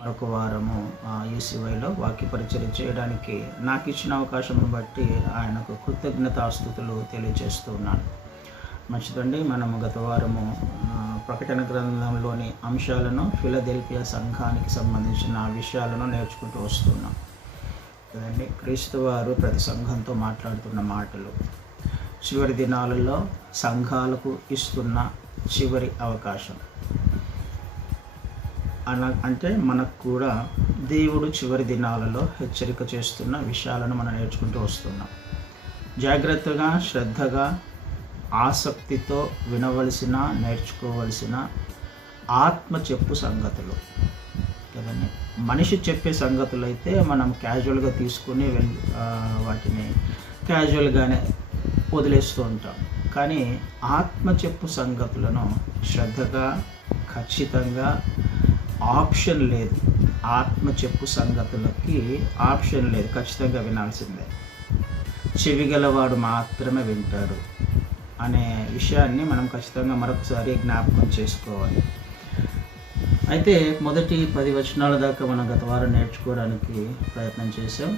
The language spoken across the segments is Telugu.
మరొక వారము ఈసీవైలో వాక్య పరిచర్య చేయడానికి నాకు ఇచ్చిన అవకాశమును బట్టి ఆయనకు కృతజ్ఞతాస్తుతులు తెలియజేస్తూ ఉన్నాను. మంచిదండి, మనము గత వారము ప్రకటన గ్రంథంలోని అంశాలను, ఫిలదెల్ఫియా సంఘానికి సంబంధించిన విషయాలను నేర్చుకుంటూ వస్తున్నాం కదండి. క్రీస్తు వారు ప్రతి సంఘంతో మాట్లాడుతున్న మాటలు, చివరి దినాలలో సంఘాలకు ఇస్తున్న చివరి అవకాశం అంటే మనకు కూడా దేవుడు చివరి దినాలలో హెచ్చరిక చేస్తున్న విషయాలను మనం నేర్చుకుంటూ వస్తున్నాం. జాగ్రత్తగా, శ్రద్ధగా, ఆసక్తితో వినవలసిన, నేర్చుకోవలసిన ఆత్మ చెప్పు సంగతులు కదండి. మనిషి చెప్పే సంగతులు అయితే మనం క్యాజువల్గా తీసుకుని వాటిని క్యాజువల్గానే వదిలేస్తూ ఉంటాం. కానీ ఆత్మ చెప్పు సంగతులను శ్రద్ధగా, ఖచ్చితంగా, ఆప్షన్ లేదు. ఆత్మ చెప్పు సంగతులకి ఆప్షన్ లేదు, ఖచ్చితంగా వినాల్సిందే. చెవిగలవాడు మాత్రమే వింటాడు అనే విషయాన్ని మనం ఖచ్చితంగా మరొకసారి జ్ఞాపకం చేసుకోవాలి. అయితే మొదటి 10 వచనాల దాకా మనం గత వారం నేర్చుకోవడానికి ప్రయత్నం చేసాం.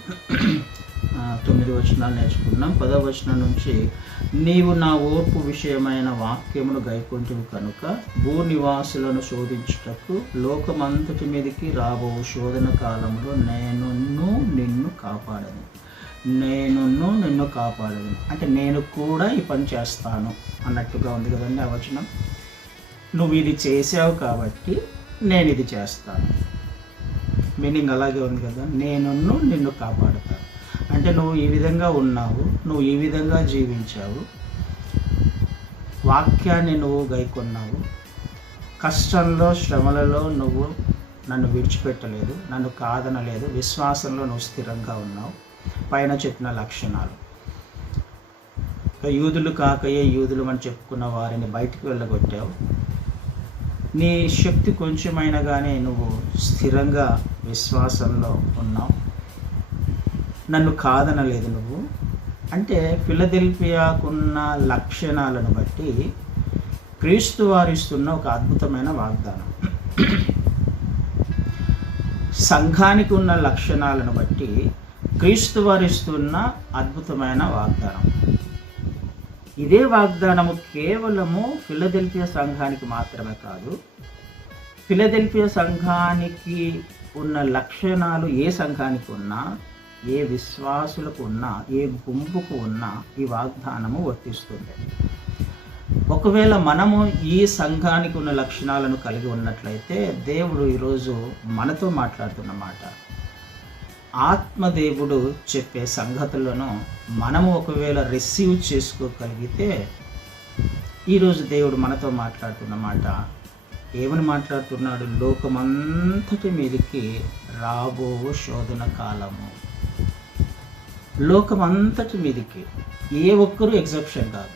9 వచనాలు నేర్చుకున్నాం. 10వ వచనం నుంచి, నీవు నా ఓర్పు విషయమైన వాక్యమును గైకొంటివి కనుక భూనివాసులను శోధించుటకు లోకమంతటి మీదకి రాబో శోధన కాలంలో నిన్ను కాపాడను. నిన్ను కాపాడను అంటే నేను కూడా ఈ పని చేస్తాను అన్నట్టుగా ఉంది కదండి ఆ వచనం. నువ్వు ఇది చేసావు కాబట్టి నేను ఇది చేస్తాను. మీనింగ్ అలాగే ఉంది కదా. నిన్ను కాపాడుతాను అంటే నువ్వు ఈ విధంగా ఉన్నావు, నువ్వు ఈ విధంగా జీవించావు, వాక్యాన్ని నువ్వు గైకొన్నావు, కష్టంలో, శ్రమలలో నువ్వు నన్ను విడిచిపెట్టలేదు, నన్ను కాదనలేదు, విశ్వాసంలో నువ్వు స్థిరంగా ఉన్నావు. పైన చెప్పిన లక్షణాలు, యూదులు కాకయే యూదులు అని చెప్పుకున్న వారిని బయటికి వెళ్ళగొట్టావు. నీ శక్తి కొంచెమైనా కానీ నువ్వు స్థిరంగా విశ్వాసంలో ఉన్నావు, నన్ను కాదనలేదు నువ్వు. అంటే ఫిలదెల్ఫియాకున్న లక్షణాలను బట్టి క్రీస్తు వారిస్తున్న ఒక అద్భుతమైన వాగ్దానం, సంఘానికి ఉన్న లక్షణాలను బట్టి క్రీస్తు వారిస్తున్న అద్భుతమైన వాగ్దానం. ఇదే వాగ్దానము కేవలము ఫిలదెల్ఫియా సంఘానికి మాత్రమే కాదు. ఫిలదెల్ఫియా సంఘానికి ఉన్న లక్షణాలు ఏ సంఘానికి ఉన్నా, ఏ విశ్వాసులకు ఉన్నా, ఏ గుంపుకు ఉన్నా ఈ వాగ్దానము వర్తిస్తుంది. ఒకవేళ మనము ఈ సంఘానికి ఉన్న లక్షణాలను కలిగి ఉన్నట్లయితే దేవుడు ఈరోజు మనతో మాట్లాడుతున్న మాట, ఆత్మదేవుడు చెప్పే సంగతులను మనము ఒకవేళ రిసీవ్ చేసుకోగలిగితే, ఈరోజు దేవుడు మనతో మాట్లాడుతున్న మాట ఏమని మాట్లాడుతున్నాడు? లోకమంతటి మీదకి రాబో శోధన కాలము. లోకమంతటి మీదకి ఏ ఒక్కరూ ఎగ్జెప్షన్ కాదు,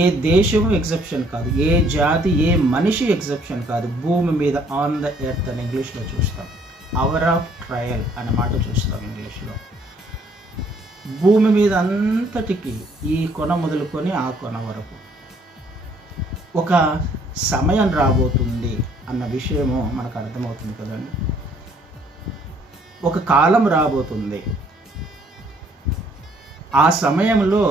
ఏ దేశము ఎగ్జెప్షన్ కాదు, ఏ జాతి, ఏ మనిషి ఎగ్జెప్షన్ కాదు. భూమి మీద ఆన్ ద ఎర్త్ అని ఇంగ్లీష్లో చూస్తాం, అవర్ ఆఫ్ ట్రయల్ అనే మాట చూస్తాం ఇంగ్లీష్లో. భూమి మీద అంతటికి ఈ కొన మొదలుకొని ఆ కొన వరకు ఒక సమయం రాబోతుంది అన్న విషయము మనకు అర్థమవుతుంది కదండి. ఒక కాలం రాబోతుంది. ఆ సమయంలో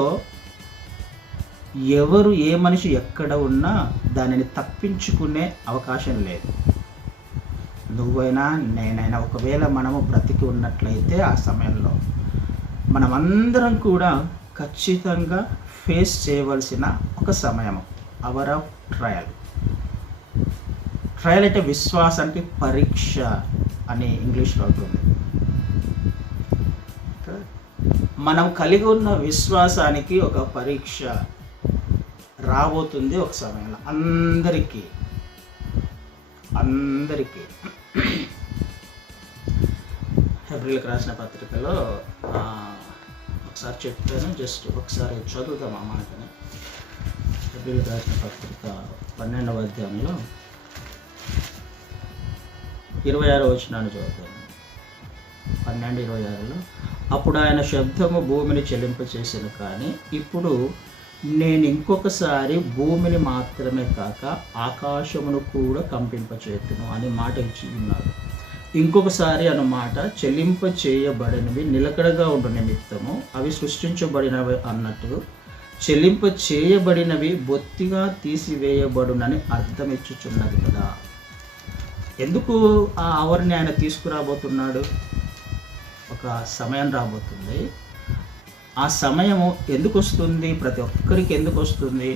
ఎవరు, ఏ మనిషి ఎక్కడ ఉన్నా దానిని తప్పించుకునే అవకాశం లేదు. నువ్వైనా నేనైనా ఒకవేళ మనము బ్రతికి ఉన్నట్లయితే ఆ సమయంలో మనమందరం కూడా ఖచ్చితంగా ఫేస్ చేయవలసిన ఒక సమయం, అవర్ ఆఫ్ ట్రయల్. ట్రయల్ అంటే విశ్వాసానికి పరీక్ష అని ఇంగ్లీష్లో ఉంటుంది. మనం కలిగి ఉన్న విశ్వాసానికి ఒక పరీక్ష రాబోతుంది ఒక సమయంలో అందరికీ. హెబ్రీలకు రాసిన పత్రికలో ఒకసారి చెప్తాను, జస్ట్ ఒకసారి చదువుతాం ఆ మాటని. హెబ్రీలకు రాసిన పత్రిక 12వ అధ్యాయంలో 26వ వచనాన్ని చదువుతాను. 12:26లో, అప్పుడు ఆయన శబ్దము భూమిని చెలింపచేసెను, కానీ ఇప్పుడు నేను ఇంకొకసారి భూమిని మాత్రమే కాక ఆకాశమును కూడా కంపింపచేతును అని మాట ఇచ్చి ఉన్నాడు. ఇంకొకసారి అన్నమాట, చెల్లింప చేయబడినవి నిలకడగా ఉండు నిమిత్తము అవి సృష్టించబడినవి అన్నట్టు చెల్లింప చేయబడినవి బొత్తిగా తీసివేయబడునని అర్థమిచ్చుచున్నది కదా. ఎందుకు ఆ అవర్ని ఆయన తీసుకురాబోతున్నాడు? ఒక సమయం రాబోతుంది. ఆ సమయము ఎందుకు వస్తుంది? ప్రతి ఒక్కరికి ఎందుకు వస్తుంది?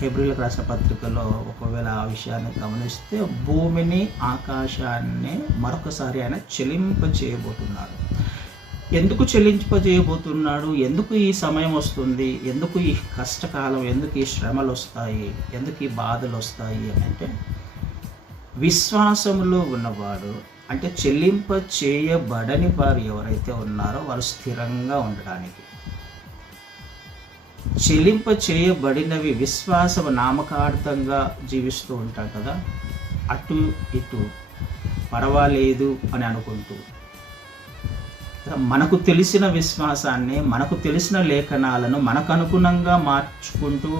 హెబ్రీలకు రాసిన పత్రికలో ఒకవేళ ఆ విషయాన్ని గమనిస్తే, భూమిని ఆకాశాన్ని మరొకసారి ఆయన చెల్లింపజేయబోతున్నాడు. ఎందుకు చెల్లింపజేయబోతున్నాడు? ఎందుకు ఈ సమయం వస్తుంది? ఎందుకు ఈ కష్టకాలం? ఎందుకు ఈ శ్రమలు వస్తాయి? ఎందుకు ఈ బాధలు వస్తాయి అని అంటే, విశ్వాసములో ఉన్నవాడు, అంటే చెల్లింప చేయబడని వారు ఎవరైతే ఉన్నారో వారు స్థిరంగా ఉండడానికి. చెల్లింప చేయబడినవి విశ్వాసము నామకార్థంగా జీవిస్తూ ఉంటాం కదా, అటు ఇటు పర్వాలేదు అని అనుకుంటూ, మనకు తెలిసిన విశ్వాసాన్ని, మనకు తెలిసిన లేఖనాలను మనకు అనుగుణంగా మార్చుకుంటూ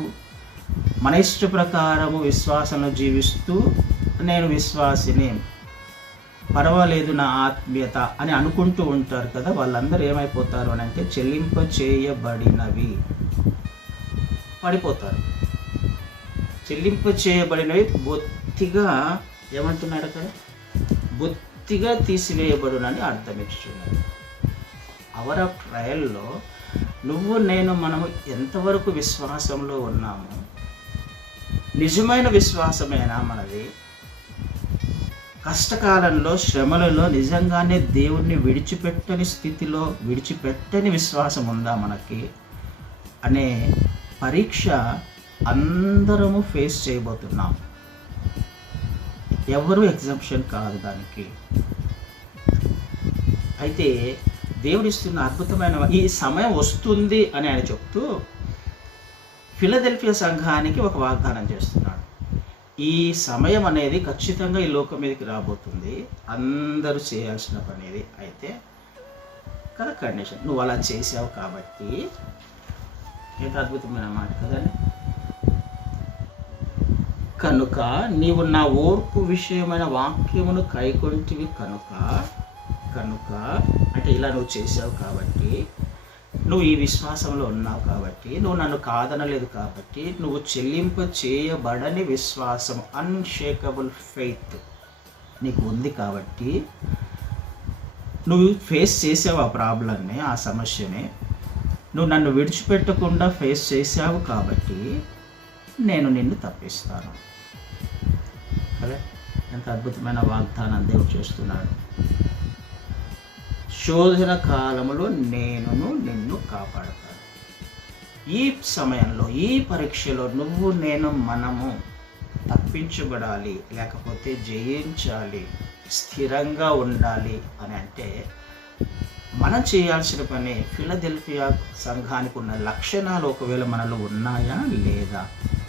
మన ఇష్ట ప్రకారము విశ్వాసంలో జీవిస్తూ, నేను విశ్వాసిని, పర్వాలేదు నా ఆత్మీయత అని అనుకుంటూ ఉంటారు కదా. వాళ్ళందరూ ఏమైపోతారు అని అంటే, చెల్లింప చేయబడినవి పడిపోతారు. చెల్లింప చేయబడినవి బొత్తిగా ఏమంటున్నాడు అక్కడ? బొత్తిగా తీసివేయబడునని అర్థం ఇచ్చున్నాడు. అవర్ ఆఫ్ ట్రయల్లో నువ్వు నేను మనము ఎంతవరకు విశ్వాసంలో ఉన్నాము? నిజమైన విశ్వాసమేనా మనది? కష్టకాలంలో, శ్రమలలో నిజంగానే దేవుణ్ణి విడిచిపెట్టని స్థితిలో, విడిచిపెట్టని విశ్వాసం ఉందా మనకి అనే పరీక్ష అందరము ఫేస్ చేయబోతున్నాం. ఎవరు ఎగ్జంప్షన్ కాదు దానికి. అయితే దేవుడిస్తున్న అద్భుతమైన ఈ సమయం వస్తుంది అని ఆయన చెప్తూ ఫిలదెల్ఫియా సంఘానికి ఒక వాగ్దానం చేస్తున్నాడు. ఈ సమయం అనేది ఖచ్చితంగా ఈ లోకం మీదకి రాబోతుంది, అందరూ చేయాల్సిన పని ఇది. అయితే కదా కండిషన్, నువ్వు అలా చేసావు కాబట్టి, ఎంత అద్భుతమైన మాట కదండి. కనుక నీవు నా ఓర్పు విషయమైన వాక్యమును కైకొంటివి కనుక అంటే ఇలా నువ్వు చేసావు కాబట్టి, నువ్వు ఈ విశ్వాసంలో ఉన్నావు కాబట్టి, నువ్వు నన్ను కాదనలేదు కాబట్టి, నువ్వు చెల్లింప చేయబడని విశ్వాసం, అన్షేకబుల్ ఫెయిత్ నీకు ఉంది కాబట్టి, నువ్వు ఫేస్ చేసావు ఆ ప్రాబ్లమ్ని, ఆ సమస్యని, నువ్వు నన్ను విడిచిపెట్టకుండా ఫేస్ చేసావు కాబట్టి నేను నిన్ను తప్పిస్తాను. అదే ఎంత అద్భుతమైన వాగ్దానం దేవుడు చేస్తున్నాడు. శోధన కాలములో నేను నిన్ను కాపాడతాను. ఈ సమయంలో, ఈ పరీక్షలో నువ్వు నేను మనము తప్పించబడాలి, లేకపోతే జయించాలి, స్థిరంగా ఉండాలి అని అంటే మనం చేయాల్సిన పని, ఫిలదెల్ఫియా సంఘానికి ఉన్న లక్షణాలు ఒకవేళ మనలో ఉన్నాయా లేదా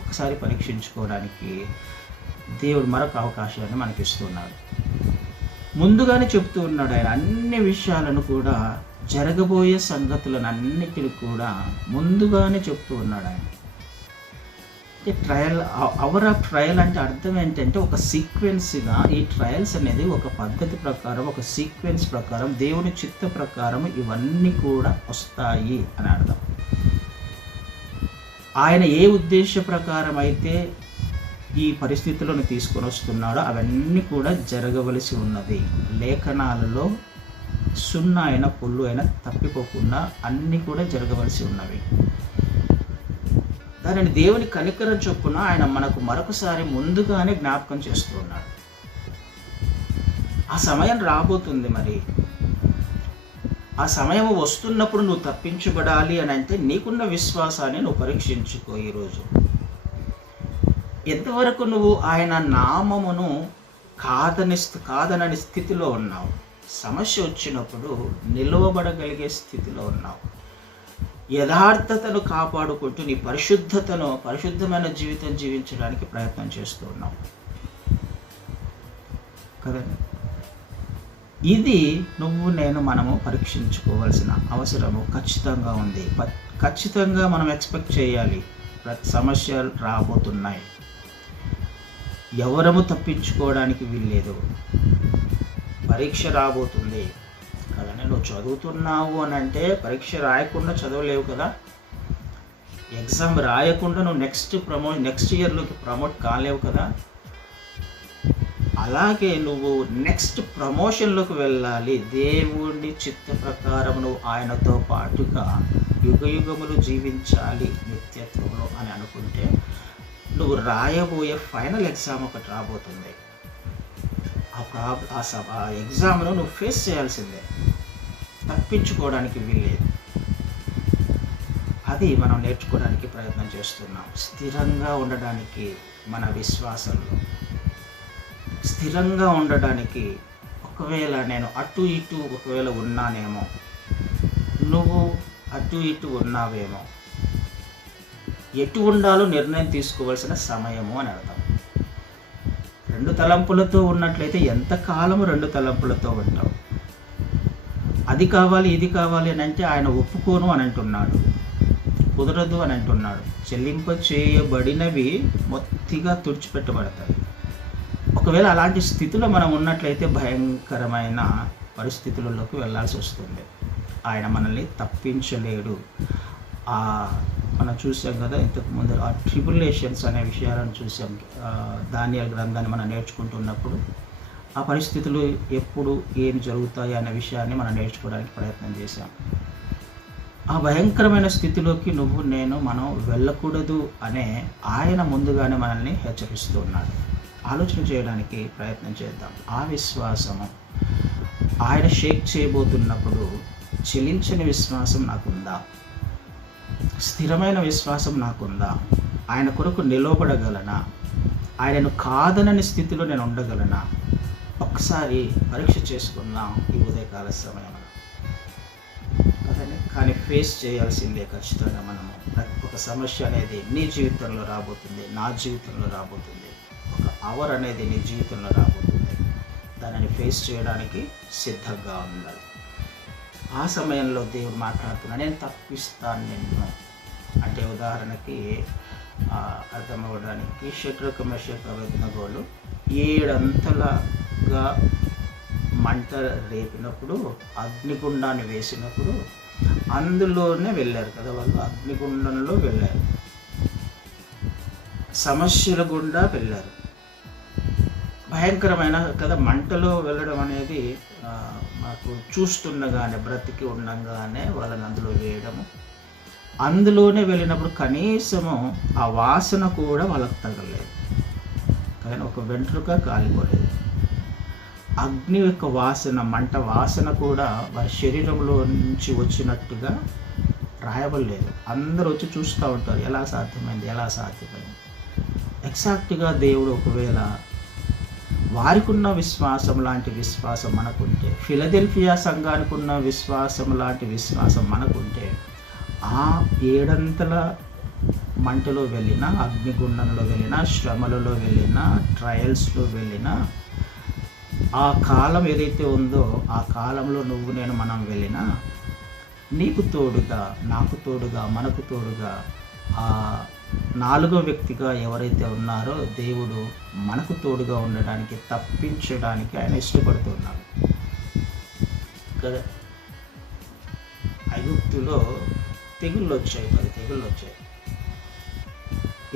ఒకసారి పరీక్షించుకోవడానికి దేవుడు మరొక అవకాశాన్ని మనకిస్తున్నాడు. ముందుగానే చెప్తూ ఉన్నాడు ఆయన. అన్ని విషయాలను కూడా, జరగబోయే సంగతులను అన్నిటిని కూడా ముందుగానే చెప్తూ ఉన్నాడు ఆయన. అంటే ట్రయల్, అవర్ ఆఫ్ ట్రయల్ అంటే అర్థం ఏంటంటే, ఒక సీక్వెన్స్గా ఈ ట్రయల్స్ అనేది ఒక పద్ధతి ప్రకారం, ఒక సీక్వెన్స్ ప్రకారం, దేవుని చిత్త ప్రకారం ఇవన్నీ కూడా వస్తాయి అని అర్థం. ఆయన ఏ ఉద్దేశ ప్రకారం అయితే ఈ పరిస్థితులను తీసుకొని వస్తున్నాడో అవన్నీ కూడా జరగవలసి ఉన్నది. లేఖనాలలో సున్నా అయినా పొల్లు అయినా తప్పిపోకుండా అన్నీ కూడా జరగవలసి ఉన్నవి. దానిని దేవుని కనికరం చొప్పున ఆయన మనకు మరొకసారి ముందుగానే జ్ఞాపకం చేస్తూ ఉన్నాడు. ఆ సమయం రాబోతుంది. మరి ఆ సమయం వస్తున్నప్పుడు నువ్వు తప్పించబడాలి అని అంటే నీకున్న విశ్వాసాన్ని నువ్వు పరీక్షించుకో. ఈరోజు ఎంతవరకు నువ్వు ఆయన నామమును కాదనని స్థితిలో ఉన్నావు? సమస్య వచ్చినప్పుడు నిలవబడగలిగే స్థితిలో ఉన్నావు? యథార్థతను కాపాడుకుంటూ నీ పరిశుద్ధమైన జీవితం జీవించడానికి ప్రయత్నం చేస్తూ ఉన్నావు కదండి. ఇది నువ్వు నేను మనము పరీక్షించుకోవాల్సిన అవసరము ఖచ్చితంగా ఉంది. ఖచ్చితంగా మనం ఎక్స్పెక్ట్ చేయాలి. ప్రతి సమస్యలు రాబోతున్నాయి, ఎవరము తప్పించుకోవడానికి వీల్లేదు. పరీక్ష రాబోతుంది కదండి. నువ్వు చదువుతున్నావు అని అంటే పరీక్ష రాయకుండా చదవలేవు కదా. ఎగ్జామ్ రాయకుండా నువ్వు నెక్స్ట్ ఇయర్లోకి ప్రమోట్ కాలేవు కదా. అలాగే నువ్వు నెక్స్ట్ ప్రమోషన్లోకి వెళ్ళాలి. దేవుడి చిత్త ప్రకారం నువ్వు ఆయనతో పాటుగా యుగయుగములు జీవించాలి నిత్యత్వంలో అని అనుకుంటే నువ్వు రాయబోయే ఫైనల్ ఎగ్జామ్ ఒకటి రాబోతుంది. ఆ ఎగ్జామ్ను నువ్వు ఫేస్ చేయాల్సిందే, తప్పించుకోవడానికి వీల్లేదు. అది మనం నేర్చుకోవడానికి ప్రయత్నం చేస్తున్నాం. స్థిరంగా ఉండడానికి మన విశ్వాసంలో స్థిరంగా ఉండడానికి, ఒకవేళ నేను అటు ఇటు ఒకవేళ ఉన్నానేమో, నువ్వు అటు ఇటు ఉన్నావేమో, ఎటు ఉండాలో నిర్ణయం తీసుకోవాల్సిన సమయము అని అర్థం. 2 తలంపులతో ఉన్నట్లయితే ఎంతకాలము 2 తలంపులతో ఉంటావు. అది కావాలి ఇది కావాలి అని అంటే ఆయన ఒప్పుకోను అని అంటున్నాడు, కుదరదు అని అంటున్నాడు. చెల్లింప చేయబడినవి మొత్తిగా తుడిచిపెట్టబడతాయి. ఒకవేళ అలాంటి స్థితిలో మనం ఉన్నట్లయితే భయంకరమైన పరిస్థితులలోకి వెళ్ళాల్సి వస్తుంది. ఆయన మనల్ని తప్పించలేడు. మనం చూసాం కదా ఇంతకుముందు ఆ ట్రిబులేషన్స్ అనే విషయాలను చూసాం. దానియేలు గ్రంథాన్ని మనం నేర్చుకుంటున్నప్పుడు ఆ పరిస్థితులు ఎప్పుడు ఏం జరుగుతాయి అనే విషయాన్ని మనం నేర్చుకోవడానికి ప్రయత్నం చేశాం. ఆ భయంకరమైన స్థితిలోకి మనం వెళ్ళకూడదు అనే ఆయన ముందుగానే మనల్ని హెచ్చరిస్తూ ఉన్నాడు. ఆలోచన చేయడానికి ప్రయత్నం చేద్దాం. ఆ విశ్వాసము ఆయన షేక్ చేయబోతున్నప్పుడు చెలించని విశ్వాసం నాకుందా? స్థిరమైన విశ్వాసం నాకుందా? ఆయన కొరకు నిలబడగలనా? ఆయనను కాదనని స్థితిలో నేను ఉండగలనా? ఒకసారి పరీక్ష చేసుకుందాం ఈ ఉదయకాల సమయంలో కదండి. కానీ ఫేస్ చేయాల్సిందే ఖచ్చితంగా. మనము ఒక సమస్య అనేది నీ జీవితంలో రాబోతుంది, నా జీవితంలో రాబోతుంది. ఒక అవర్ అనేది నీ జీవితంలో రాబోతుంది. దానిని ఫేస్ చేయడానికి సిద్ధంగా ఉండాలి. ఆ సమయంలో దేవుడు మాట్లాడుతున్నా, నేను తప్పిస్తాను నిన్ను అంటే, ఉదాహరణకి అర్థమవడానికి షడ్రక మెషక అబేద్నెగోలు 7 అంతలుగా మంట రేపినప్పుడు, అగ్నిగుండాన్ని వేసినప్పుడు అందులోనే వెళ్ళారు కదా వాళ్ళు. అగ్నిగుండంలో వెళ్ళారు, సమస్యల గుండా వెళ్ళారు. భయంకరమైన కదా మంటలో వెళ్ళడం అనేది మనకు చూస్తుండగానే, బ్రతికి ఉండగానే వాళ్ళని అందులో వేయడము. అందులోనే వెళ్ళినప్పుడు కనీసము ఆ వాసన కూడా వాళ్ళకు తగలేదు, కానీ ఒక వెంట్రుక కాలిపోలేదు. అగ్ని యొక్క వాసన, మంట వాసన కూడా వారి శరీరంలో నుంచి వచ్చినట్టుగా రాయబడలేదు. అందరూ వచ్చి చూస్తూ ఉంటారు, ఎలా సాధ్యమైంది. ఎగ్జాక్ట్గా దేవుడు ఒకవేళ వారికి ఉన్న విశ్వాసం లాంటి విశ్వాసం మనకుంటే, ఫిలదెల్ఫియా సంఘానికి ఉన్న విశ్వాసం లాంటి విశ్వాసం మనకుంటే, ఆ 7 అంతల మంటలో వెళ్ళినా, అగ్నిగుండంలో వెళ్ళినా, శ్రమలలో వెళ్ళినా, ట్రయల్స్లో వెళ్ళినా, ఆ కాలం ఏదైతే ఉందో ఆ కాలంలో మనం వెళ్ళినా, నీకు తోడుగా, నాకు తోడుగా, మనకు తోడుగా ఆ 4వ వ్యక్తిగా ఎవరైతే ఉన్నారో దేవుడు మనకు తోడుగా ఉండడానికి, తప్పించడానికి ఆయన ఇష్టపడుతున్నాడు కదా. ఐగుప్తులో తెగుళ్ళు వచ్చాయి, 10 తెగుళ్ళు వచ్చాయి.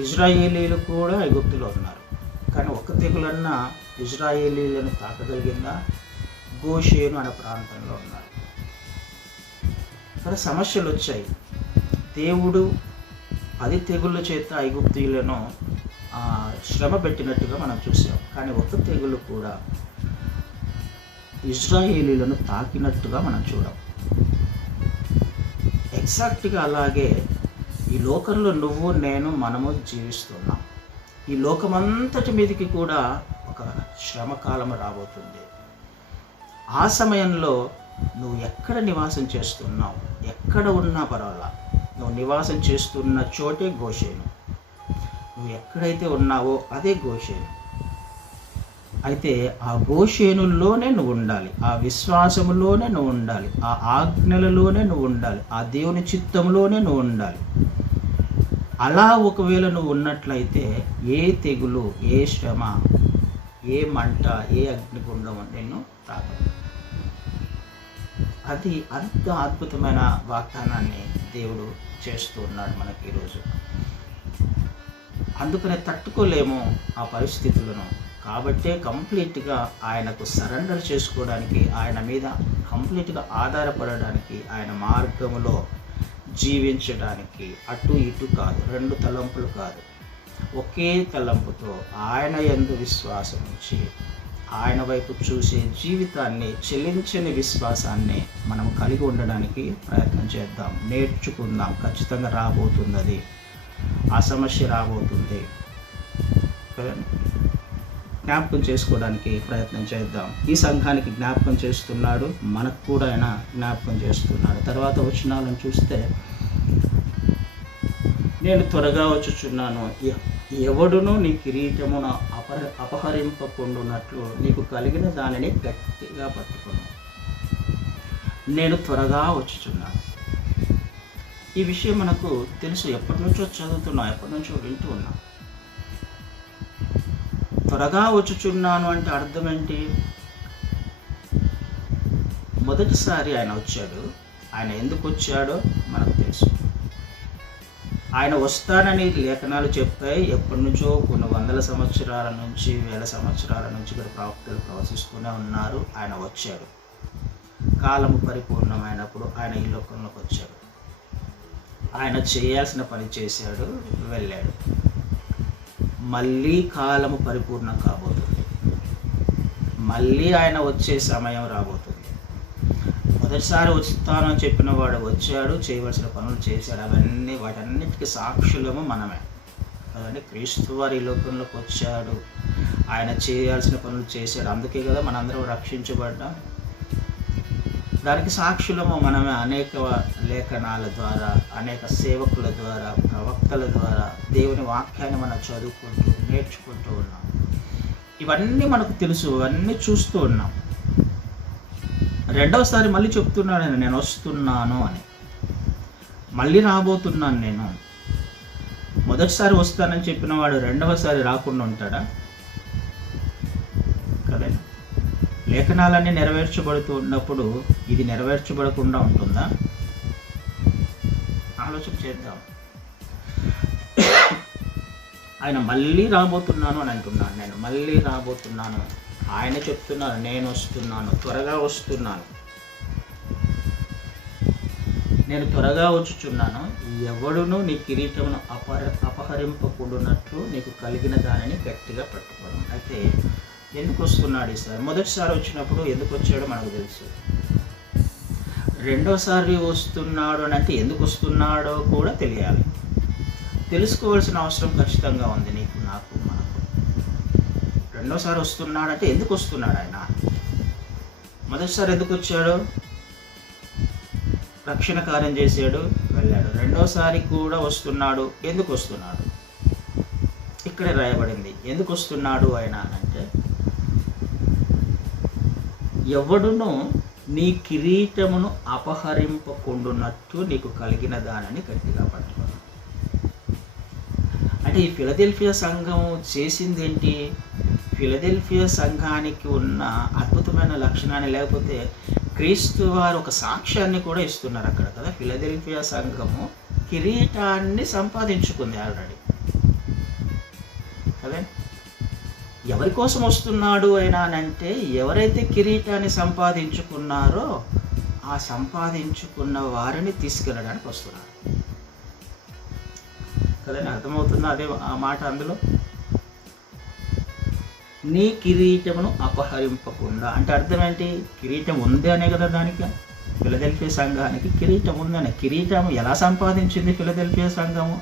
ఇజ్రాయేలీలు కూడా ఐగుప్తులో ఉన్నారు, కానీ ఒక్క తెగులన్నా ఇజ్రాయేలీలను తాకగలిగిందా? గోషేను అనే ప్రాంతంలో ఉన్నారు కదా. సమస్యలు వచ్చాయి. దేవుడు 10 తెగుళ్ళ చేత ఐగుప్తీయులను శ్రమ పెట్టినట్టుగా మనం చూసాం, కానీ ఒక్క తెగులు కూడా ఇజ్రాయేలీలను తాకినట్టుగా మనం చూడం. ఎగ్జాక్ట్గా అలాగే ఈ లోకంలో మనము జీవిస్తున్నాం. ఈ లోకమంతటి మీదకి కూడా ఒక శ్రమకాలం రాబోతుంది. ఆ సమయంలో నువ్వు ఎక్కడ నివాసం చేస్తున్నావు, ఎక్కడ ఉన్నా పర్వాలా, నువ్వు నివాసం చేస్తున్న చోటే గోషేను. నువ్వు ఎక్కడైతే ఉన్నావో అదే గోషేను. అయితే ఆ గోషేనుల్లోనే నువ్వు ఉండాలి, ఆ విశ్వాసములోనే నువ్వు ఉండాలి, ఆ ఆజ్ఞలలోనే నువ్వు ఉండాలి, ఆ దేవుని చిత్తంలోనే నువ్వు ఉండాలి. అలా ఒకవేళ నువ్వు ఉన్నట్లయితే ఏ తెగులు, ఏ శ్రమ, ఏ మంట, ఏ అగ్నిగుండం నిన్ను తాకదు. అది అంత అద్భుతమైన వాగ్దానాన్ని దేవుడు చేస్తూ ఉన్నాడు మనకి ఈరోజు. అందుకనే తట్టుకోలేము ఆ పరిస్థితులను. కాబట్టే కంప్లీట్గా ఆయనకు సరెండర్ చేసుకోవడానికి, ఆయన మీద కంప్లీట్గా ఆధారపడడానికి, ఆయన మార్గంలో జీవించడానికి అటు ఇటు కాదు, రెండు తలంపులు కాదు, ఒకే తలంపుతో ఆయన యందు విశ్వాసం ఉంచి ఆయన వైపు చూసే జీవితాన్ని, చెల్లించని విశ్వాసాన్ని మనం కలిగి ఉండడానికి ప్రయత్నం చేద్దాం, నేర్చుకుందాం. ఖచ్చితంగా రాబోతుంది అది, ఆ సమస్య రాబోతుంది కదండి. జ్ఞాపకం చేసుకోవడానికి ప్రయత్నం చేద్దాం. ఈ సంఘానికి జ్ఞాపకం చేస్తున్నాడు, మనకు కూడా ఆయన జ్ఞాపకం చేస్తున్నాడు. తర్వాత వచనాలను చూస్తే, నేను త్వరగా వచ్చుచున్నాను, ఎవడును నీ కిరీటమును అపహరింపకుండునట్లు నీకు కలిగిన దానిని గట్టిగా పట్టుకును. నేను త్వరగా వచ్చుచున్నాను. ఈ విషయం మనకు తెలుసు, ఎప్పటి నుంచో చదువుతున్నాం, ఎప్పటి నుంచో వింటూ ఉన్నాం. త్వరగా వచ్చుచున్నాను అంటే అర్థం ఏంటి? మొదటిసారి ఆయన వచ్చాడు. ఆయన ఎందుకు వచ్చాడో మనకు తెలుసు. ఆయన వస్తానని లేఖనాలు చెప్పాయి. ఎప్పటి నుంచో కొన్ని వందల సంవత్సరాల నుంచి, వేల సంవత్సరాల నుంచి ఇక్కడ ప్రవక్తలు ప్రవశిస్తూనే ఉన్నారు. ఆయన వచ్చాడు. కాలము పరిపూర్ణమైనప్పుడు ఆయన ఈ లోకంలోకి వచ్చాడు. ఆయన చేయాల్సిన పని చేశాడు, వెళ్ళాడు. మళ్ళీ కాలము పరిపూర్ణం కాబోతుంది. మళ్ళీ ఆయన వచ్చే సమయం రాబోతుంది. మొదటిసారి వస్తాను అని చెప్పిన వాడు వచ్చాడు, చేయవలసిన పనులు చేశాడు. వాటన్నిటికీ సాక్షులము మనమే కదండి. క్రీస్తు వారు ఈ లోకంలోకి వచ్చాడు, ఆయన చేయాల్సిన పనులు చేశాడు. అందుకే కదా మనందరం రక్షించబడ్డాం. దానికి సాక్షులము మనమే. అనేక లేఖనాల ద్వారా, అనేక సేవకుల ద్వారా, ప్రవక్తల ద్వారా దేవుని వాక్యాన్ని మనం చదువుకుంటూ నేర్చుకుంటూ ఉన్నాం. ఇవన్నీ మనకు తెలుసు, ఇవన్నీ చూస్తూ ఉన్నాం. రెండవసారి మళ్ళీ చెప్తున్నాడు ఆయన, నేను వస్తున్నాను అని, మళ్ళీ రాబోతున్నాను నేను. మొదటిసారి వస్తానని చెప్పిన వాడు రెండవసారి రాకుండా ఉంటాడా? కదండి. లేఖనాలన్నీ నెరవేర్చబడుతూ ఉన్నప్పుడు ఇది నెరవేర్చబడకుండా ఉంటుందా? ఆలోచన చేద్దాం. ఆయన మళ్ళీ రాబోతున్నాను అని అంటున్నాను, నేను మళ్ళీ రాబోతున్నాను. ఆయన చెప్తున్నారు, నేను వస్తున్నాను, త్వరగా వస్తున్నాను, నేను త్వరగా వచ్చుచున్నాను. ఎవడును నీ కిరీటమును అపహరింపకూడనట్లు నీకు కలిగిన దానిని గట్టిగా పట్టుకోవడం. అయితే ఎందుకు వస్తున్నాడు ఈసారి? మొదటిసారి వచ్చినప్పుడు ఎందుకు వచ్చాడో మనకు తెలుసు. రెండోసారి వస్తున్నాడు అని అంటే ఎందుకు వస్తున్నాడో కూడా తెలియాలి, తెలుసుకోవాల్సిన అవసరం ఖచ్చితంగా ఉంది నీకు, నాకు, మనకు. రెండోసారి వస్తున్నాడు అంటే ఎందుకు వస్తున్నాడు ఆయన? మొదటిసారి ఎందుకు వచ్చాడు? రక్షణ కార్యం చేశాడు, వెళ్ళాడు. రెండోసారి కూడా వస్తున్నాడు. ఎందుకు వస్తున్నాడు? ఇక్కడే రాయబడింది ఎందుకు వస్తున్నాడు ఆయన అంటే, ఎవడును నీ కిరీటమును అపహరింపకుండునట్టు నీకు కలిగిన దానిని గట్టిగా పట్టుకోను. అంటే ఈ ఫిలదెల్ఫియా సంఘం చేసింది ఏంటి? ఫిలదెల్ఫియా సంఘానికి ఉన్న అద్భుతమైన లక్షణాన్ని, లేకపోతే క్రీస్తు వారు ఒక సాక్ష్యాన్ని కూడా ఇస్తున్నారు అక్కడ కదా. ఫిలదెల్ఫియా సంఘము కిరీటాన్ని సంపాదించుకుంది ఆల్రెడీ కదా. ఎవరి కోసం వస్తున్నాడు అయినా అంటే, ఎవరైతే కిరీటాన్ని సంపాదించుకున్నారో ఆ సంపాదించుకున్న వారిని తీసుకెళ్ళడానికి వస్తున్నారు కదండి. అర్థమవుతుందా అదే ఆ మాట అందులో? నీ కిరీటమును అపహరింపకుండా అంటే అర్థం ఏంటి? కిరీటం ఉంది అనే కదా దానికి. ఫిలదెల్ఫియా సంఘానికి కిరీటం ఉందనే. కిరీటం ఎలా సంపాదించింది ఫిలదెల్ఫియా సంఘము?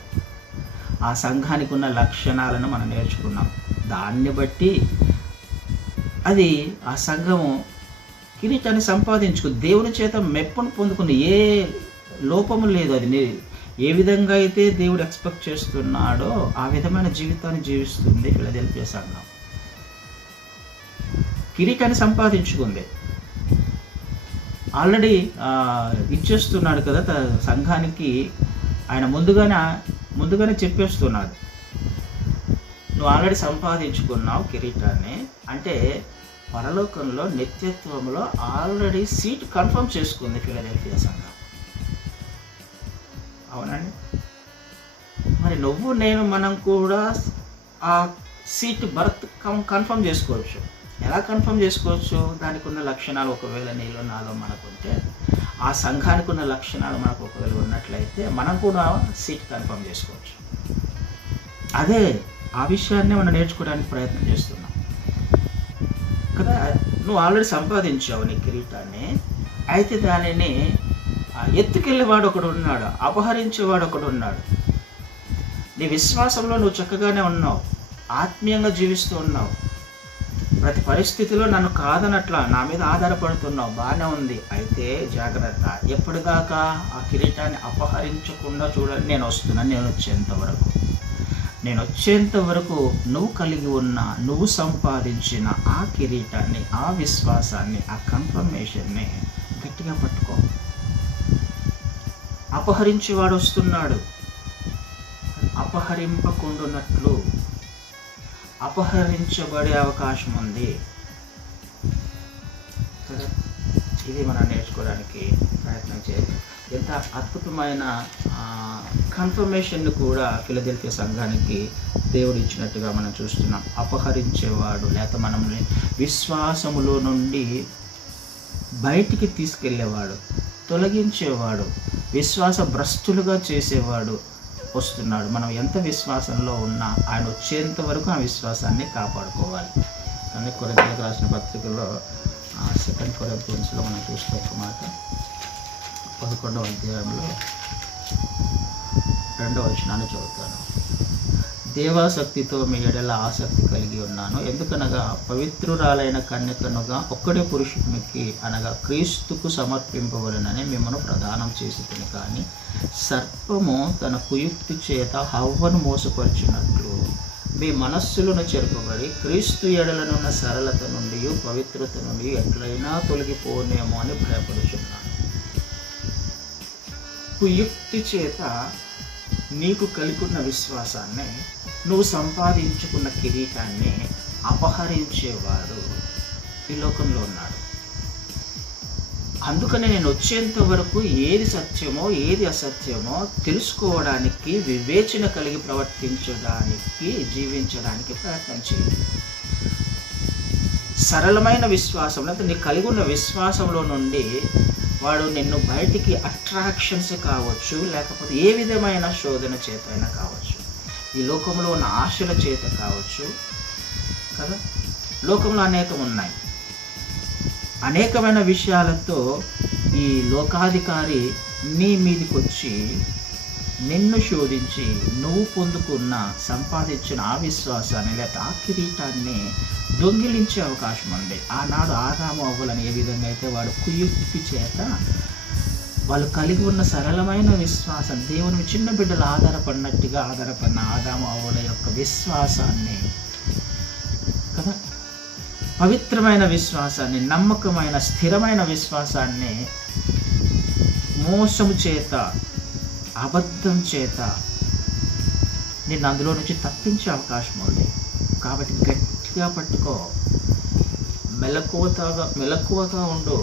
ఆ సంఘానికి ఉన్న లక్షణాలను మనం నేర్చుకున్నాం. దాన్ని బట్టి అది ఆ సంఘము కిరీటాన్ని సంపాదించుకుంది, దేవుని చేత మెప్పును పొందుకుంది. ఏ లోపము లేదు. అది ఏ విధంగా అయితే దేవుడు ఎక్స్పెక్ట్ చేస్తున్నాడో ఆ విధమైన జీవితాన్ని జీవిస్తుంది ఫిలదెల్ఫియా సంఘం. కిరీటాన్ని సంపాదించుకుంది. ఆల్రెడీ ఇచ్చేస్తున్నాడు కదా సంఘానికి. ఆయన ముందుగానే చెప్పేస్తున్నాడు, నువ్వు ఆల్రెడీ సంపాదించుకున్నావు కిరీటాన్ని, అంటే పరలోకంలో నిత్యత్వంలో ఆల్రెడీ సీట్ కన్ఫర్మ్ చేసుకుంది ఫిలదెల్ఫియా సంఘం. అవునండి. మరి నువ్వు నేను మనం కూడా ఆ సీట్ బర్త్ కన్ఫర్మ్ చేసుకోవచ్చు. ఎలా కన్ఫర్మ్ చేసుకోవచ్చు? దానికి ఉన్న లక్షణాలు ఒకవేళ నీలో నాలో మనకుంటే, ఆ సంఘానికి ఉన్న లక్షణాలు మనకు ఒకవేళ ఉన్నట్లయితే మనం కూడా సీట్ కన్ఫర్మ్ చేసుకోవచ్చు. అదే ఆ విషయాన్నే మనం నేర్చుకోవడానికి ప్రయత్నం చేస్తున్నాం కదా. నువ్వు ఆల్రెడీ సంపాదించావు నీ కిరీటాన్ని, అయితే దానిని ఎత్తుకెళ్ళేవాడు ఒకడు ఉన్నాడు, అపహరించేవాడు ఒకడు ఉన్నాడు. నీ విశ్వాసంలో నువ్వు చక్కగానే ఉన్నావు, ఆత్మీయంగా జీవిస్తూ ఉన్నావు, ప్రతి పరిస్థితిలో నన్ను కాదనట్లా నా మీద ఆధారపడుతున్నావు, బాగానే ఉంది. అయితే జాగ్రత్త, ఎప్పటిదాకా ఆ కిరీటాన్ని అపహరించకుండా చూడండి. నేను వస్తున్నాను. నేను వచ్చేంత వరకు నువ్వు కలిగి ఉన్న, నువ్వు సంపాదించిన ఆ కిరీటాన్ని, ఆ విశ్వాసాన్ని, ఆ కన్ఫర్మేషన్ని గట్టిగా పట్టుకో. అపహరించేవాడు వస్తున్నాడు, అపహరింపకుండునట్లు అపహరించబడే అవకాశం ఉంది కదా. ఇది మనం నేర్చుకోవడానికి ప్రయత్నం చేయాలి. ఎంత అద్భుతమైన కన్ఫర్మేషన్ కూడా ఫిలదెల్ఫియా సంఘానికి దేవుడు ఇచ్చినట్టుగా మనం చూస్తున్నాం. అపహరించేవాడు, లేక మనల్ని విశ్వాసములో నుండి బయటికి తీసుకెళ్ళేవాడు, తొలగించేవాడు, విశ్వాస భ్రష్టులుగా చేసేవాడు వస్తున్నాడు. మనం ఎంత విశ్వాసంలో ఉన్నా ఆయన వచ్చేంత వరకు ఆ విశ్వాసాన్ని కాపాడుకోవాలి. కానీ కొరింథీయులకు రాసిన పత్రికలో 2 కొరింథియన్స్లో మనం చూస్తే ఒక మాట, 11వ అధ్యాయంలో 2వ వచనాన్ని చదువుతాను. దేవాసక్తితో మీ ఎడల ఆసక్తి కలిగి ఉన్నాను, ఎందుకనగా పవిత్రురాలైన కన్యకనుగా ఒక్కడే పురుషునికి అనగా క్రీస్తుకు సమర్పింపవలనని మిమ్మల్ని ప్రదానం చేసి, కానీ సర్పము తన కుయుక్తి చేత హవ్వను మోసపరిచినట్లు మీ మనస్సులను చెరపబడి క్రీస్తు ఎడలనున్న సరళత నుండి పవిత్రత నుండి ఎట్లయినా తొలగిపోనేమో అని భయపడుచున్నాను. కుయుక్తి చేత నీకు కలిగిన విశ్వాసాన్ని, నువ్వు సంపాదించుకున్న కిరీటాన్ని అపహరించేవాడు ఈ లోకంలో ఉన్నాడు. అందుకని నేను వచ్చేంత వరకు ఏది సత్యమో ఏది అసత్యమో తెలుసుకోవడానికి, వివేచన కలిగి ప్రవర్తించడానికి, జీవించడానికి ప్రయత్నం చేయి. సరళమైన విశ్వాసం, అంటే నీకు కలిగి ఉన్న విశ్వాసంలో నుండి వాడు నిన్ను బయటికి అట్రాక్షన్స్ కావచ్చు, లేకపోతే ఏ విధమైన శోధన చేత అయినా కావచ్చు, ఈ లోకంలో ఉన్న ఆశల చేత కావచ్చు కదా. లోకంలో అనేకం ఉన్నాయి. అనేకమైన విషయాలతో ఈ లోకాధికారి నీ మీదకి వచ్చి నిన్ను శోధించి నువ్వు పొందుకున్న, సంపాదించిన ఆ విశ్వాసాన్ని లేక ఆ కిరీటాన్ని దొంగిలించే అవకాశం ఉంది. ఆనాడు ఆదాము అవ్వలని ఏ విధంగా అయితే వాడు కుయుక్తి చేత వాళ్ళు కలిగి ఉన్న సరళమైన విశ్వాసం, దేవుని చిన్న బిడ్డలు ఆధారపడిన ఆదాము అవ్వల యొక్క విశ్వాసాన్ని కదా, పవిత్రమైన విశ్వాసాన్ని, నమ్మకమైన స్థిరమైన విశ్వాసాన్ని మోసము చేత, అబద్ధం చేత నిన్ను అందులో నుంచి తప్పించే అవకాశం ఉంది. కాబట్టి గట్టిగా పట్టుకో, మెలకువగా ఉండు,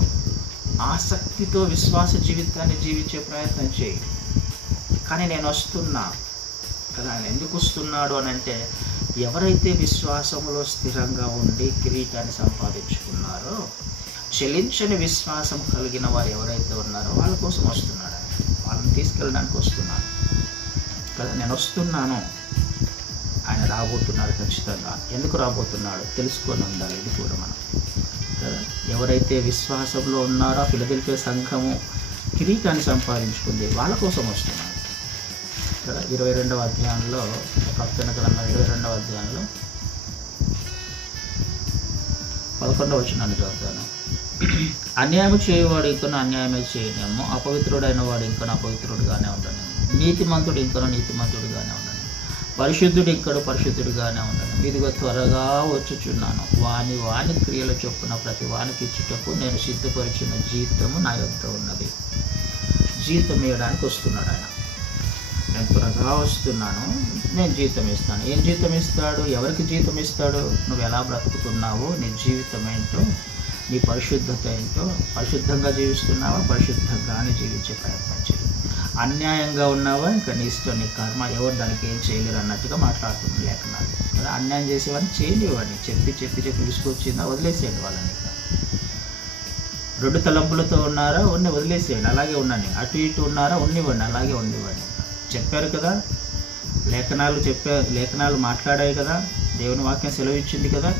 ఆసక్తితో విశ్వాస జీవితాన్ని జీవించే ప్రయత్నం చేయి. కానీ నేను వస్తున్నా కదా. ఆయన ఎందుకు వస్తున్నాడు అని అంటే, ఎవరైతే విశ్వాసంలో స్థిరంగా ఉండి కిరీటాన్ని సంపాదించుకున్నారో, చెలించని విశ్వాసం కలిగిన వారు ఎవరైతే ఉన్నారో వాళ్ళ కోసం వస్తున్నాడు ఆయన. వాళ్ళని తీసుకెళ్ళడానికి వస్తున్నాడు కదా. నేను వస్తున్నాను, ఆయన రాబోతున్నాడు ఖచ్చితంగా. ఎందుకు రాబోతున్నాడు తెలుసుకొని ఉండాలి. ఇది కూడా మనం కదా. ఎవరైతే విశ్వాసంలో ఉన్నారో, ఫిలదెల్ఫియా సంఘము కిరీటాన్ని సంపాదించుకుంది, వాళ్ళ కోసం వస్తున్నాడు కదా. 22వ అధ్యాయంలో, ప్రకటన గ్రంథం 22వ అధ్యాయంలో 11వ వచనాన్ని చదువుతాను. అన్యాయం చేయవాడు ఇంకనూ అన్యాయమే చేయనేమో, అపవిత్రుడైన వాడు ఇంకనూ అపవిత్రుడుగానే ఉండను, నీతిమంతుడు ఇంకనూ నీతిమంతుడుగానే ఉండను, పరిశుద్ధుడు ఇంకడు పరిశుద్ధుడుగానే ఉండను. ఇదిగో త్వరగా వచ్చుచున్నాను, వాని క్రియల చొప్పున ప్రతి వానికి ఇచ్చుటకు నేను సిద్ధపరిచిన జీతము నా యొద్ద ఉన్నది. జీతం ఇవ్వడానికి వస్తున్నాడు ఆయన. నేను త్వరగా వస్తున్నాను, నేను జీతం ఇస్తాను. ఏం జీతం ఇస్తాడు? ఎవరికి జీతం ఇస్తాడు? నువ్వు ఎలా బ్రతుకుతున్నావో, నీ జీవితం ఏంటో, నీ పరిశుద్ధత ఏంటో, పరిశుద్ధంగా జీవిస్తున్నావా, పరిశుద్ధంగానే జీవించే ప్రయత్నం చేయి. అన్యాయంగా ఉన్నావా, ఇంకా నీ ఇష్టం, నీ కర్మ, ఎవరు దానికి ఏం చేయలేరు అన్నట్టుగా మాట్లాడుతుంది లేఖనాలు కదా. అన్యాయం చేసేవాడిని చేయనివ్వండి, చెప్పి విసుకొచ్చిందా వదిలేసేయండి వాళ్ళని. రెండు తలంపులతో ఉన్నారా, వదిలేసేయండి, అలాగే ఉండండి. అటు ఇటు ఉన్నారా, ఉండివ్వండి, అలాగే ఉండివ్వండి. చెప్పారు కదా, లేఖనాలు మాట్లాడాయి కదా, దేవుని వాక్యం సెలవు ఇచ్చింది కదా,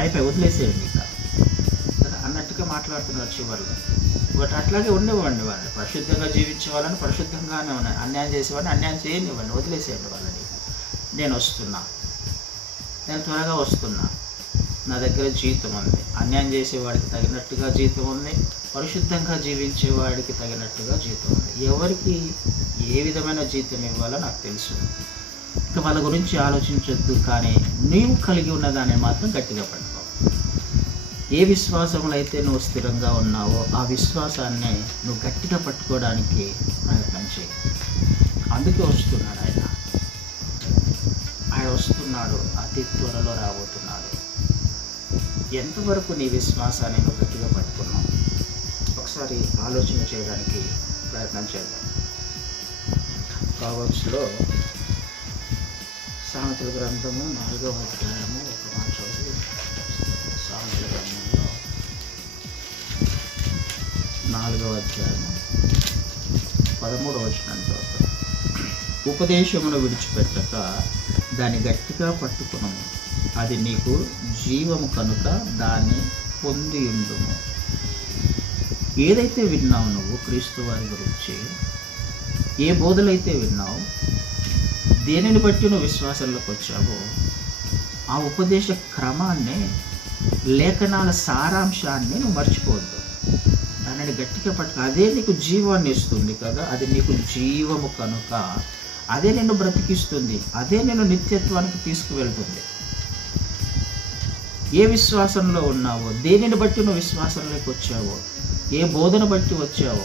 అయిపోయి వదిలేసేయండి ఇక అన్నట్టుగా మాట్లాడుతున్నారు చివరిలో. బట్ అట్లాగే ఉండేవాడిని, వాళ్ళని పరిశుద్ధంగా జీవించే వాళ్ళని పరిశుద్ధంగానే ఉన్నాయి. అన్యాయం చేసేవాడిని అన్యాయం చేయనివ్వండి, వదిలేసేయండి వాళ్ళని. నేను త్వరగా వస్తున్నా, నా దగ్గర జీతం ఉంది. అన్యాయం చేసేవాడికి తగినట్టుగా జీతం ఉంది, పరిశుద్ధంగా జీవించేవాడికి తగినట్టుగా జీతం ఉంది. ఎవరికి ఏ విధమైన జీతం ఇవ్వాలో నాకు తెలుసు. ఇక వాళ్ళ గురించి ఆలోచించొద్దు, కానీ నీవు కలిగి ఉన్న దాన్ని మాత్రం గట్టిగా పట్టుకో. ఏ విశ్వాసంలో అయితే నువ్వు స్థిరంగా ఉన్నావో ఆ విశ్వాసాన్ని నువ్వు గట్టిగా పట్టుకోవడానికి ప్రయత్నం చేయి. అందుకే వస్తున్నాడు ఆయన వస్తున్నాడు, అతి త్వరలో రాబోతున్నాడు. ఎంతవరకు నీ విశ్వాసాన్ని నువ్వు గట్టిగా పట్టుకున్నావు ఒకసారి ఆలోచన చేయడానికి ప్రయత్నం చేద్దాం. ప్రావర్బ్స్లో సామెతల గ్రంథము 4వ అధ్యాయము ఒక మాట చదివి, సామెతల గ్రంథంలో 4వ అధ్యాయము 13వ వచనంతో, ఉపదేశమును విడిచిపెట్టక దాన్ని గట్టిగా పట్టుకునము, అది నీకు జీవము కనుక దాన్ని పొంది ఉండుము. ఏదైతే విన్నావు నువ్వు క్రీస్తు వారి గురించి, ఏ బోధలైతే విన్నావు, దేనిని బట్టి నువ్వు విశ్వాసంలోకి వచ్చావో ఆ ఉపదేశ క్రమాన్ని, లేఖనాల సారాంశాన్ని నువ్వు మర్చిపోవద్దు. దానిని గట్టిగా పట్టుకు, అదే నీకు జీవాన్ని ఇస్తుంది కదా, అది నీకు జీవము కనుక అదే నిన్ను బ్రతికిస్తుంది, అదే నిన్ను నిత్యత్వానికి తీసుకువెళ్తుంది. ఏ విశ్వాసంలో ఉన్నావో, దేనిని బట్టి నువ్వు విశ్వాసంలోకి వచ్చావో, ఏ బోధన బట్టి వచ్చావో,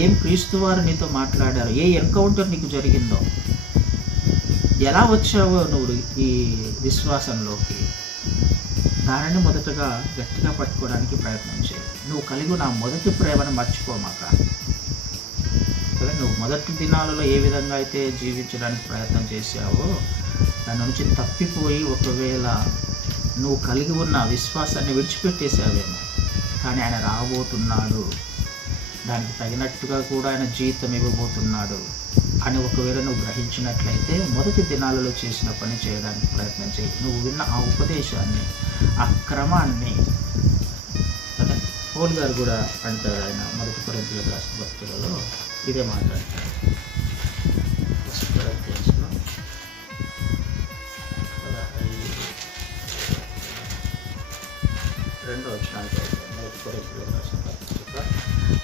ఏం క్రీస్తు వారు నీతో మాట్లాడారో, ఏ ఎన్కౌంటర్ నీకు జరిగిందో, ఎలా వచ్చావో నువ్వు ఈ విశ్వాసంలోకి, దానిని మొదటగా గట్టిగా పట్టుకోవడానికి ప్రయత్నం చేయి. నువ్వు కలిగి నా మొదటి ప్రేమను మర్చిపోమాక. నువ్వు మొదటి దినాలలో ఏ విధంగా అయితే జీవించడానికి ప్రయత్నం చేశావో దాని నుంచి తప్పిపోయి ఒకవేళ నువ్వు కలిగి ఉన్న విశ్వాసాన్ని విడిచిపెట్టేసావేమో, కానీ ఆయన రాబోతున్నాడు, దానికి తగినట్టుగా కూడా ఆయన జీతం ఇవ్వబోతున్నాడు అని ఒకవేళ నువ్వు గ్రహించినట్లయితే మొదటి దినాలలో చేసిన పని చేయడానికి ప్రయత్నం చేయి. నువ్వు విన్న ఆ ఉపదేశాన్ని, ఆ క్రమాన్ని, అదే పౌలు గారు కూడా అంటారు, ఆయన మొదటి కొరింథీయులకు రాసిన పత్రికలో ఇదే మాట్లాడతారు. రెండో వచనానికి మొదటి కొరింథీయులకు రాసిన పత్రిక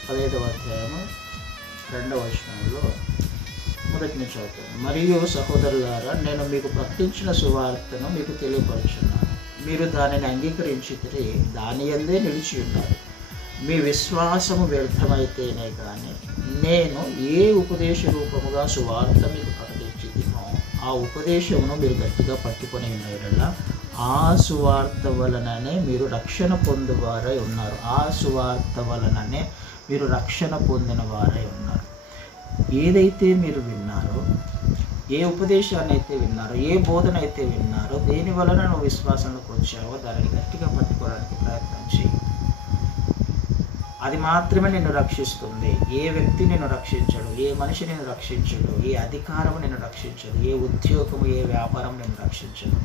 15వ అధ్యాయము 2వ వచనంలో మొదటి నుంచి చదువుతాను. మరియు సహోదరులారా, నేను మీకు ప్రకటించిన సువార్తను మీకు తెలియపరుచున్నాను. మీరు దానిని అంగీకరించితే దాని యందే నిలిచి ఉన్నారు. మీ విశ్వాసము వ్యర్థమైతేనే కానీ నేను ఏ ఉపదేశ రూపముగా సువార్త మీకు ప్రకటించినో ఆ ఉపదేశమును మీరు గట్టిగా పట్టుకొని ఉన్న ఆ సువార్త వలననే మీరు రక్షణ పొందువారై ఉన్నారు. ఆ సువార్త వలననే మీరు రక్షణ పొందిన వారై ఉన్నారు. ఏదైతే మీరు విన్నారో, ఏ ఉపదేశాన్ని అయితే విన్నారో, ఏ బోధన అయితే విన్నారో, దేని వలన నువ్వు విశ్వాసంలోకి వచ్చావో దానిని గట్టిగా పట్టుకోవడానికి ప్రయత్నం చేయి. అది మాత్రమే నిన్ను రక్షిస్తుంది. ఏ వ్యక్తి నిన్ను రక్షించడు, ఏ మనిషి నిన్ను రక్షించడు, ఏ అధికారం నిన్ను రక్షించదు, ఏ ఉద్యోగము, ఏ వ్యాపారం నిన్ను రక్షించదు.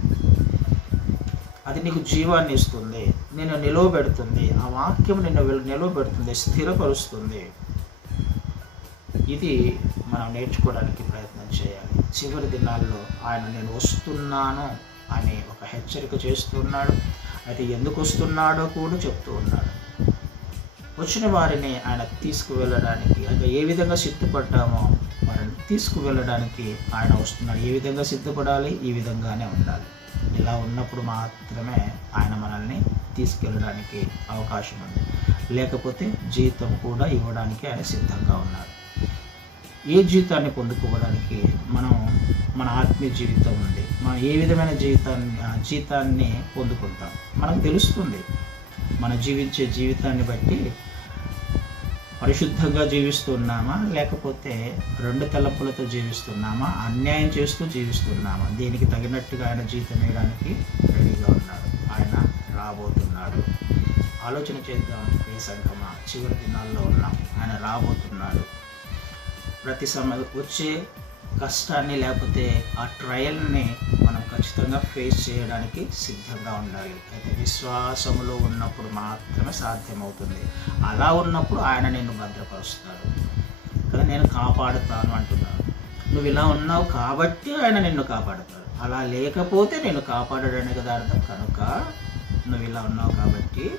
అది నీకు జీవాన్ని ఇస్తుంది, నిన్ను నిలవబెడుతుంది. ఆ వాక్యం నిన్ను నిలవబెడుతుంది, స్థిరపరుస్తుంది. ఇది మనం నేర్చుకోవడానికి ప్రయత్నం చేయాలి. చివరి దినాల్లో ఆయన నేను వస్తున్నాను అని ఒక హెచ్చరిక చేస్తున్నాడు. అయితే ఎందుకు వస్తున్నాడో కూడా చెప్తూ ఉన్నాడు. వచ్చిన వారిని ఆయన తీసుకువెళ్ళడానికి, అంటే ఏ విధంగా సిద్ధపడ్డామో వారిని తీసుకువెళ్ళడానికి ఆయన వస్తున్నాడు. ఏ విధంగా సిద్ధపడాలి? ఈ విధంగానే ఉండాలి. ఇలా ఉన్నప్పుడు మాత్రమే ఆయన మనల్ని తీసుకెళ్ళడానికి అవకాశం ఉంది. లేకపోతే జీతం కూడా ఇవ్వడానికి ఆయన సిద్ధంగా ఉన్నాడు. ఏ జీవితాన్ని పొందుకోవడానికి మనం మన ఆత్మీయ జీవితం ఉంది, మనం ఏ విధమైన జీవితాన్ని పొందుకుంటాం మనకు తెలుస్తుంది. మనం జీవించే జీవితాన్ని బట్టి పరిశుద్ధంగా జీవిస్తున్నామా, లేకపోతే రెండు తలంపులతో జీవిస్తున్నామా, అన్యాయం చేస్తూ జీవిస్తున్నామా? దీనికి తగినట్టుగా ఆయన జీతం వేయడానికి రెడీగా ఉన్నాడు. ఆయన రాబోతున్నాడు. ఆలోచన చేద్దాం ఈ సంఘమా, చివరి దినాల్లో ఉన్నాం. ఆయన రాబోతున్నాడు. ప్రతి వచ్చే కష్టాన్ని లేకపోతే ఆ ట్రయల్ని మనం ఖచ్చితంగా ఫేస్ చేయడానికి సిద్ధంగా ఉండాలి. అయితే విశ్వాసములో ఉన్నప్పుడు మాత్రమే సాధ్యమవుతుంది. అలా ఉన్నప్పుడు ఆయన నిన్ను భద్రపరుస్తాడు కదా. నేను కాపాడుతాను అంటున్నాను. నువ్వు ఇలా ఉన్నావు కాబట్టి ఆయన నిన్ను కాపాడుతాడు. అలా లేకపోతే నేను కాపాడాడని కదా అర్థం. కనుక నువ్వు ఇలా ఉన్నావు కాబట్టి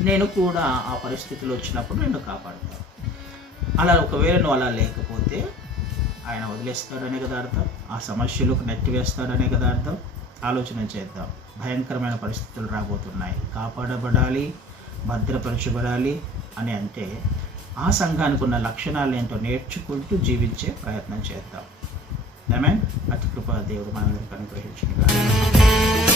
నేను కూడా ఆ పరిస్థితులు వచ్చినప్పుడు నిన్ను కాపాడుతాను. అలా ఒకవేళ నువ్వు అలా లేకపోతే ఆయన వదిలేస్తాడనే కదా అర్థం. ఆ సమస్యలకు నెట్టివేస్తాడనే కదా అర్థం. ఆలోచన చేద్దాం. భయంకరమైన పరిస్థితులు రాబోతున్నాయి. కాపాడబడాలి, భద్రపరచబడాలి అని అంటే ఆ సంఘానికి ఉన్న లక్షణాలు ఏంటో నేర్చుకుంటూ జీవించే ప్రయత్నం చేద్దాం. ఆమేన్. అతి కృప దేవుడు మనందరికీ అనుగ్రహించును గాక.